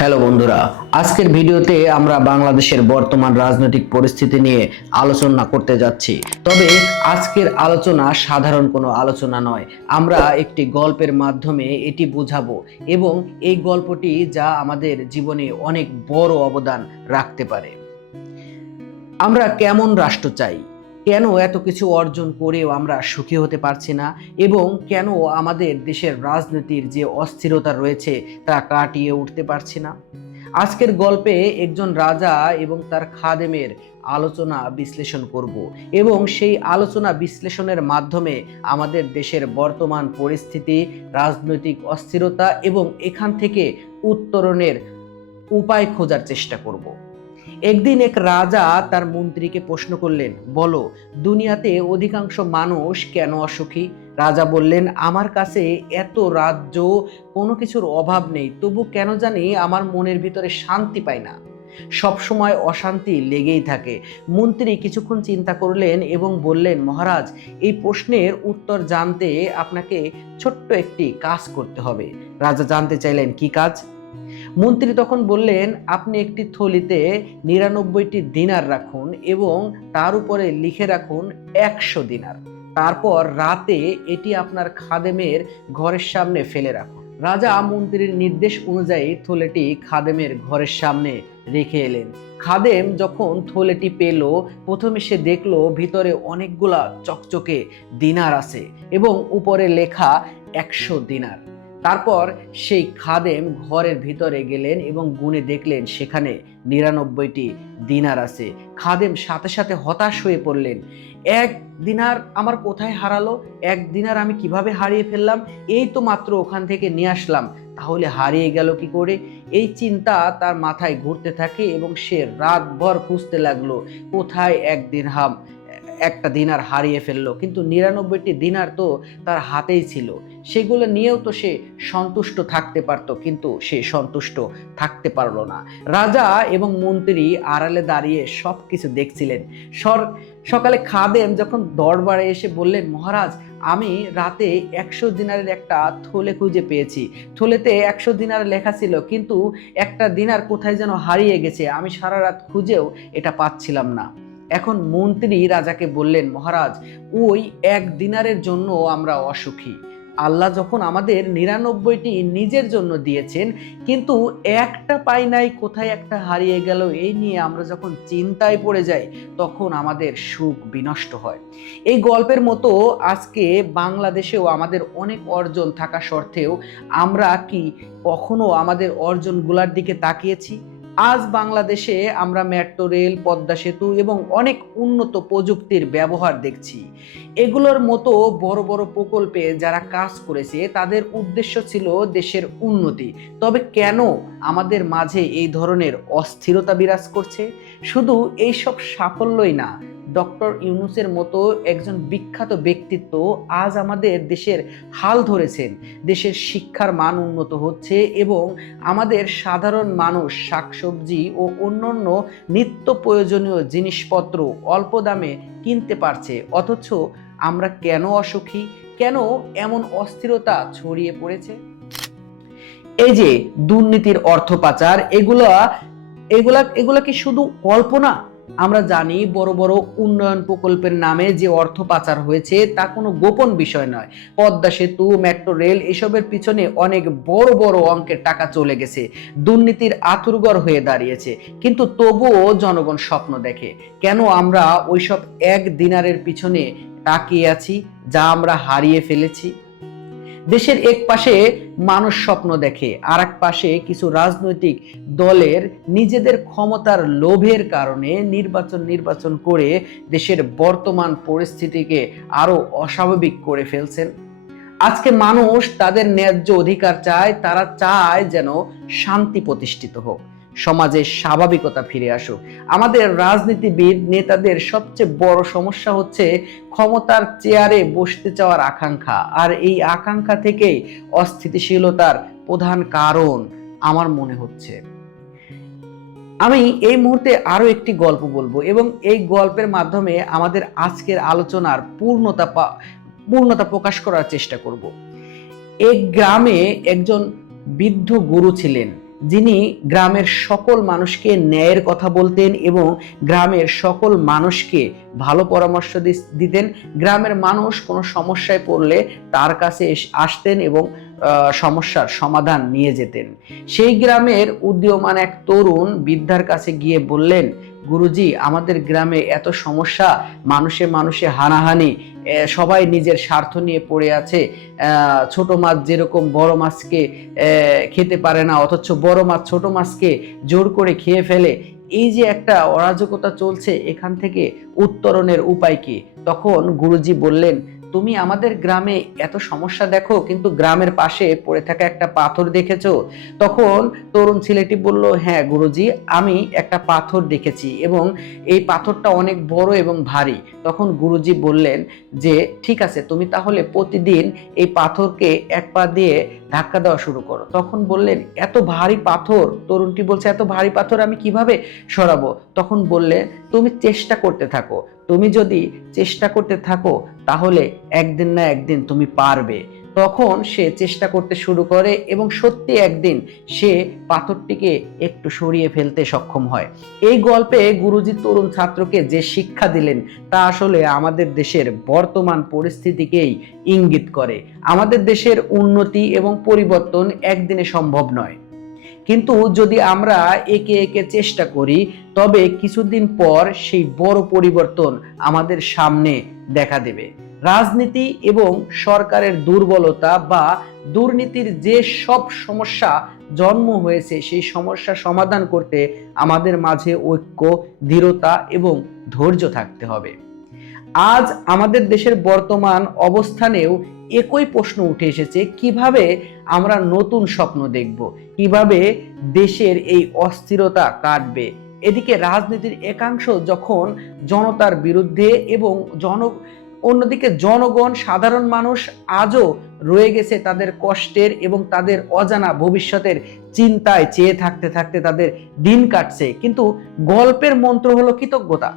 Hello বন্ধুরা, আজকের ভিডিওতে আমরা বাংলাদেশের বর্তমান রাজনৈতিক পরিস্থিতি নিয়ে আলোচনা করতে যাচ্ছি। তবে আজকের আলোচনা সাধারণ কোনো আলোচনা নয়, আমরা একটি গল্পের মাধ্যমে এটি বোঝাবো এবং এই গল্পটি যা আমাদের জীবনে অনেক বড় অবদান রাখতে পারে। আমরা কেমন রাষ্ট্র চাই, কেন এত কিছু অর্জন করেও আমরা সুখী হতে পারছি না এবং কেন আমাদের দেশের রাজনীতির যে অস্থিরতা রয়েছে তা কাটিয়ে উঠতে পারছি না। আজকের গল্পে একজন রাজা এবং তার খাদেমের আলোচনা বিশ্লেষণ করব এবং সেই আলোচনা বিশ্লেষণের মাধ্যমে আমাদের দেশের বর্তমান পরিস্থিতি, রাজনৈতিক অস্থিরতা এবং এখান থেকে উত্তরণের উপায় খোঁজার চেষ্টা করব। একদিন এক রাজা তার মন্ত্রীকে প্রশ্ন করলেন, বলো, দুনিয়াতে অধিকাংশ মানুষ কেন অসুখী? রাজা বললেন, আমার কাছে এত রাজ্য, কোনো কিছুর অভাব নেই, তবু কেন জানি আমার মনের ভিতরে শান্তি পাই না, সব সময় অশান্তি লেগেই থাকে। মন্ত্রী কিছুক্ষণ চিন্তা করলেন এবং বললেন, মহারাজ, এই প্রশ্নের উত্তর জানতে আপনাকে ছোট্ট একটি কাজ করতে হবে। রাজা জানতে চাইলেন, কি কাজ? মন্ত্রী তখন বললেন, আপনি একটি থলিতে 99টি দিনার রাখুন এবং তার উপরে লিখে রাখুন 100 দিনার। তারপর রাতে এটি আপনার খাদেমের ঘরের সামনে ফেলে রাখুন। রাজা মন্ত্রীর নির্দেশ অনুযায়ী থলেটি খাদেমের ঘরের সামনে রেখে এলেন। খাদেম যখন থলেটি পেল, প্রথমে সে দেখলো ভিতরে অনেকগুলা চকচকে দিনার আছে এবং উপরে লেখা 100 দিনার। তারপর সেই খাদেম ঘরের ভিতরে গেলেন এবং গুনে দেখলেন সেখানে 99টি দিনার আছে। খাদেম সাথে সাথে হতাশ হয়ে পড়লেন, এক দিনার আমার কোথায় হারালো? এক দিনার আমি কিভাবে হারিয়ে ফেললাম? এই তো মাত্র ওখান থেকে নিয়ে আসলাম, তাহলে হারিয়ে গেল কি করে? এই চিন্তা তার মাথায় ঘুরতে থাকে এবং সে রাতভর খুঁজতে লাগলো কোথায় একটা দিনার হারিয়ে ফেললো। কিন্তু 99টি দিনার তো তার হাতেই ছিল, সেগুলো নিয়েও তো সে সন্তুষ্ট থাকতে পারতো, কিন্তু সে সন্তুষ্ট থাকতে পারলো না। রাজা এবং মন্ত্রী আড়ালে দাঁড়িয়ে সব কিছু দেখছিলেন। সকালে খাদেম যখন দরবারে এসে বললেন, মহারাজ, আমি রাতে 100 দিনারের একটা থলে খুঁজে পেয়েছি। থলেতে 100 দিনার লেখা ছিল, কিন্তু একটা দিনার কোথায় যেন হারিয়ে গেছে, আমি সারা রাত খুঁজেও এটা পাচ্ছিলাম না। এখন মন্ত্রী রাজাকে বললেন, মহারাজ, ওই এক দিনারের জন্য আমরা অসুখী। আল্লাহ যখন আমাদের 99টি নিজের জন্য দিয়েছেন, কিন্তু একটা পাই নাই, কোথায় একটা হারিয়ে গেল, এই নিয়ে আমরা যখন চিন্তায় পড়ে যাই, তখন আমাদের সুখ বিনষ্ট হয়। এই গল্পের মতো আজকে বাংলাদেশেও আমাদের অনেক অর্জন থাকা সত্ত্বেও আমরা কি কখনো আমাদের অর্জনগুলোর দিকে তাকিয়েছি? আজ বাংলাদেশে আমরা মেট্রো রেল, পদ্মা সেতু এবং অনেক উন্নত প্রযুক্তির ব্যবহার দেখছি। এগুলোর মতো বড় বড় প্রকল্পে যারা কাজ করেছে তাদের উদ্দেশ্য ছিল দেশের উন্নতি। তবে কেন আমাদের মাঝে এই ধরনের অস্থিরতা বিরাজ করছে? শুধু এইসব সাফল্যই না, ডক্টর ইউনূসের মতো একজন বিখ্যাত ব্যক্তিত্ব আজ আমাদের দেশের হাল ধরেছেন। দেশের শিক্ষার মান উন্নত হচ্ছে এবং আমাদের সাধারণ মানুষ শাকসবজি ও অন্যান্য নিত্য প্রয়োজনীয় জিনিসপত্র অল্প দামে কিনতে পারছে। অথচ আমরা কেন অসুখী? কেন এমন অস্থিরতা ছড়িয়ে পড়েছে? এই যে দুর্নীতির, অর্থ পাচার, এগুলা এগুলা এগুলা কি শুধু কল্পনা? আমরা জানি বড় বড় উন্নয়ন প্রকল্পের নামে যে অর্থ পাচার হয়েছে তা কোনো গোপন বিষয় নয়। পদ্মা সেতু, মেট্রো রেল, এসবের পিছনে অনেক বড় বড় অঙ্কের টাকা চলে গেছে, দুর্নীতির আঁতুড়ঘর হয়ে দাঁড়িয়েছে। কিন্তু তবুও জনগণ স্বপ্ন দেখে। কেন আমরা ওইসব এক দিনারের পিছনে তাকিয়ে আছি যা আমরা হারিয়ে ফেলেছি? দেশের এক পাশে মানুষ স্বপ্ন দেখে, আর এক পাশে কিছু রাজনৈতিক দলের নিজেদের ক্ষমতার লোভের কারণে নির্বাচন করে দেশের বর্তমান পরিস্থিতিকে আরো অস্বাভাবিক করে ফেলছেন। আজকে মানুষ তাদের ন্যায্য অধিকার চায়, তারা চায় যেন শান্তি প্রতিষ্ঠিত হোক, সমাজে স্বাভাবিকতা ফিরে আসুক। আমাদের রাজনীতিবিদ নেতাদের সবচেয়ে বড় সমস্যা হচ্ছে ক্ষমতার চেয়ারে বসতে চাওয়ার আকাঙ্ক্ষা, আর এই আকাঙ্ক্ষা থেকেই অস্থিতিশীলতার প্রধান কারণ আমার মনে হচ্ছে। আমি এই মুহূর্তে আরো একটি গল্প বলবো এবং এই গল্পের মাধ্যমে আমাদের আজকের আলোচনার পূর্ণতা প্রকাশ করার চেষ্টা করব। এক গ্রামে একজন বৃদ্ধ গুরু ছিলেন। যিনি গ্রামের সকল মানুষকে ন্যায়ের কথা বলতেন এবং গ্রামের সকল মানুষকে ভালো পরামর্শ দিতেন। গ্রামের মানুষ কোনো সমস্যায় পড়লে তার কাছে আসতেন এবং সমস্যার সমাধান নিয়ে যেতেন। সেই গ্রামের উদীয়মান এক তরুণ বৃদ্ধার কাছে গিয়ে বললেন, গুরুজি, আমাদের গ্রামে এত সমস্যা, মানুষে মানুষে হানাহানি, সবাই নিজের স্বার্থ নিয়ে পড়ে আছে। ছোট মাছ যেরকম বড় মাছকে খেতে পারে না, অথচ বড় মাছ ছোট মাছকে জোর করে খেয়ে ফেলে। এই যে একটা অরাজকতা চলছে, এখান থেকে উত্তরণের উপায় কি? তখন গুরুজি বললেন, তুমি আমাদের গ্রামে এত সমস্যা দেখো, কিন্তু গ্রামের পাশে পড়ে থাকা একটা পাথর দেখেছো? তখন তরুণ ছেলেটি বলল, হ্যাঁ গুরুজি, আমি একটা পাথর দেখেছি এবং এই পাথরটা অনেক বড় এবং ভারী। তখন গুরুজি বললেন যে ঠিক আছে, তুমি তাহলে প্রতিদিন এই পাথরকে এক পা দিয়ে ধাক্কা দেওয়া শুরু করো। তখন বললেন, এত ভারী পাথর? তরুণটি বলছে, এত ভারী পাথর আমি কিভাবে সরাবো? তখন বললেন, তুমি চেষ্টা করতে থাকো, তুমি যদি চেষ্টা করতে থাকো তাহলে একদিন না একদিন তুমি পারবে। তখন সে চেষ্টা করতে শুরু করে এবং সত্যি একদিন সে পাথরটিকে একটু সরিয়ে ফেলতে সক্ষম হয়। এই গল্পে গুরুজি তরুণ ছাত্রকে যে শিক্ষা দিলেন তা আসলে আমাদের দেশের বর্তমান পরিস্থিতিকেই ইঙ্গিত করে। আমাদের দেশের উন্নতি এবং পরিবর্তন একদিনে সম্ভব নয়, কিন্তু যদি আমরা একে একে চেষ্টা করি তবে কিছুদিন পর সেই বড় পরিবর্তন আমাদের সামনে দেখা দেবে। রাজনীতি এবং সরকারের দুর্বলতা বা দুর্নীতির যে সব সমস্যা জন্ম হয়েছে, সেই সমস্যা সমাধান করতে আমাদের মাঝে ঐক্য, দৃঢ়তা এবং ধৈর্য থাকতে হবে। আজ আমাদের দেশের বর্তমান অবস্থানেও একই প্রশ্ন উঠে এসেছে, কিভাবে আমরা নতুন স্বপ্ন দেখব, কিভাবে দেশের এই অস্থিরতা কাটবে। এদিকে রাজনীতির একাংশ যখন জনতার বিরুদ্ধে এবং অন্যদিকে জনগণ, সাধারণ মানুষ আজও রয়ে গেছে তাদের কষ্টের এবং তাদের অজানা ভবিষ্যতের চিন্তায় চেয়ে থাকতে থাকতে তাদের দিন কাটছে। কিন্তু গল্পের মন্ত্র হলো কৃতজ্ঞতা।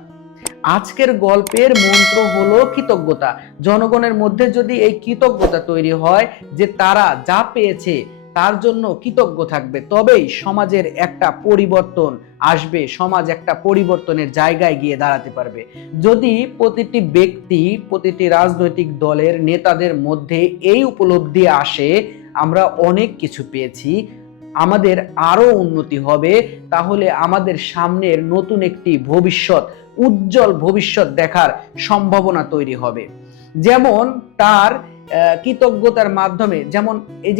আজকের গল্পের মন্ত্র হলো কৃতজ্ঞতা। জনগণের মধ্যে যদি এই কৃতজ্ঞতা তৈরি হয় যে তারা যা পেয়েছে তার জন্য কৃতজ্ঞ থাকবে, তবেই সমাজের একটা পরিবর্তন আসবে, সমাজ একটা পরিবর্তনের জায়গায় গিয়ে দাঁড়াতে পারবে। যদি প্রতিটি ব্যক্তি, প্রতিটি রাজনৈতিক দলের নেতাদের মধ্যে এই উপলব্ধি আসে আমরা অনেক কিছু পেয়েছি, আমাদের আরো উন্নতি হবে, তাহলে আমাদের সামনের নতুন একটি ভবিষ্যৎ, উজ্জ্বল ভবিষ্যৎ দেখার সম্ভাবনা তৈরি হবে। যেমন তার কৃতজ্ঞতার মাধ্যমে, যেমন এই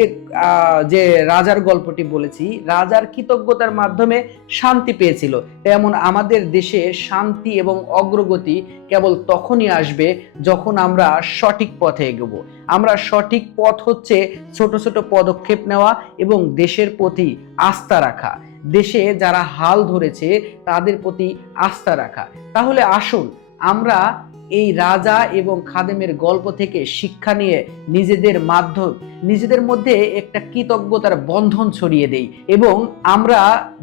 যে রাজার গল্পটি বলেছি, রাজার কৃতজ্ঞতার মাধ্যমে শান্তি পেয়েছিল, তেমন আমাদের দেশে শান্তি এবং অগ্রগতি কেবল তখনই আসবে যখন আমরা সঠিক পথে এগোবো। আমরা সঠিক পথ হচ্ছে ছোট ছোট পদক্ষেপ নেওয়া এবং দেশের প্রতি আস্থা রাখা, দেশে যারা হাল ধরেছে তাদের প্রতি আস্থা রাখা। তাহলে আসুন আমরা এই রাজা এবং খাদেমের গল্প থেকে শিক্ষা নিয়ে নিজেদের মধ্যে একটা কৃতজ্ঞতার বন্ধন ছড়িয়ে দেই এবং আমরা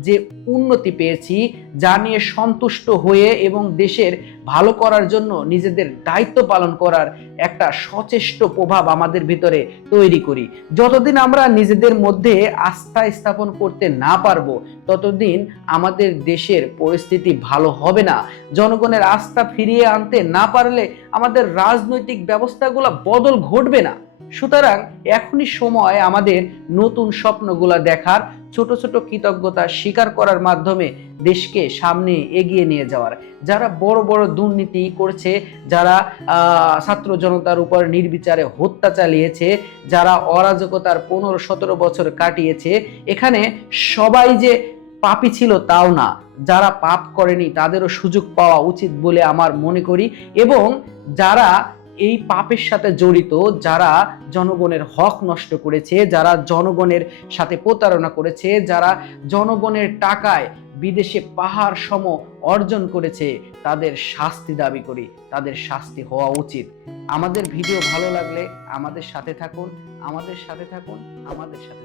যে উন্নতি পেয়েছি যা নিয়ে সন্তুষ্ট হয়ে এবং দেশের ভালো করার জন্য নিজেদের দায়িত্ব পালন করার একটা সচেষ্ট প্রভাব আমাদের ভিতরে তৈরি করি। যতদিন আমরা নিজেদের মধ্যে আস্থা স্থাপন করতে না পারবো ততদিন আমাদের দেশের পরিস্থিতি ভালো হবে না। জনগণের আস্থা ফিরিয়ে আনতে না পারলে আমাদের রাজনৈতিক ব্যবস্থাগুলো বদল ঘটবে না। সুতরাং এখনই সময় আমাদের নতুন স্বপ্নগুলো দেখার, ছোট ছোট কৃতজ্ঞতা স্বীকার করার মাধ্যমে দেশকে সামনে এগিয়ে নিয়ে যাওয়ার। যারা বড় বড় দুর্নীতি করছে, যারা ছাত্র জনতার উপর নির্বিচারে হত্যা চালিয়েছে, যারা অরাজকতার 15-17 বছর কাটিয়েছে, এখানে সবাই যে পাপী ছিল তাও না, যারা পাপ করেনি তাদেরও সুযোগ পাওয়া উচিত বলে আমার মনে করি। এবং যারা এই পাপের সাথে জড়িত, যারা জনগণের হক নষ্ট করেছে, যারা জনগণের সাথে প্রতারণা করেছে, যারা জনগণের টাকায় বিদেশে পাহাড় সম অর্জন করেছে, তাদের শাস্তি দাবি করি, তাদের শাস্তি হওয়া উচিত। আমাদের ভিডিও ভালো লাগলে আমাদের সাথে থাকুন, আমাদের সাথে থাকুন, আমাদের সাথে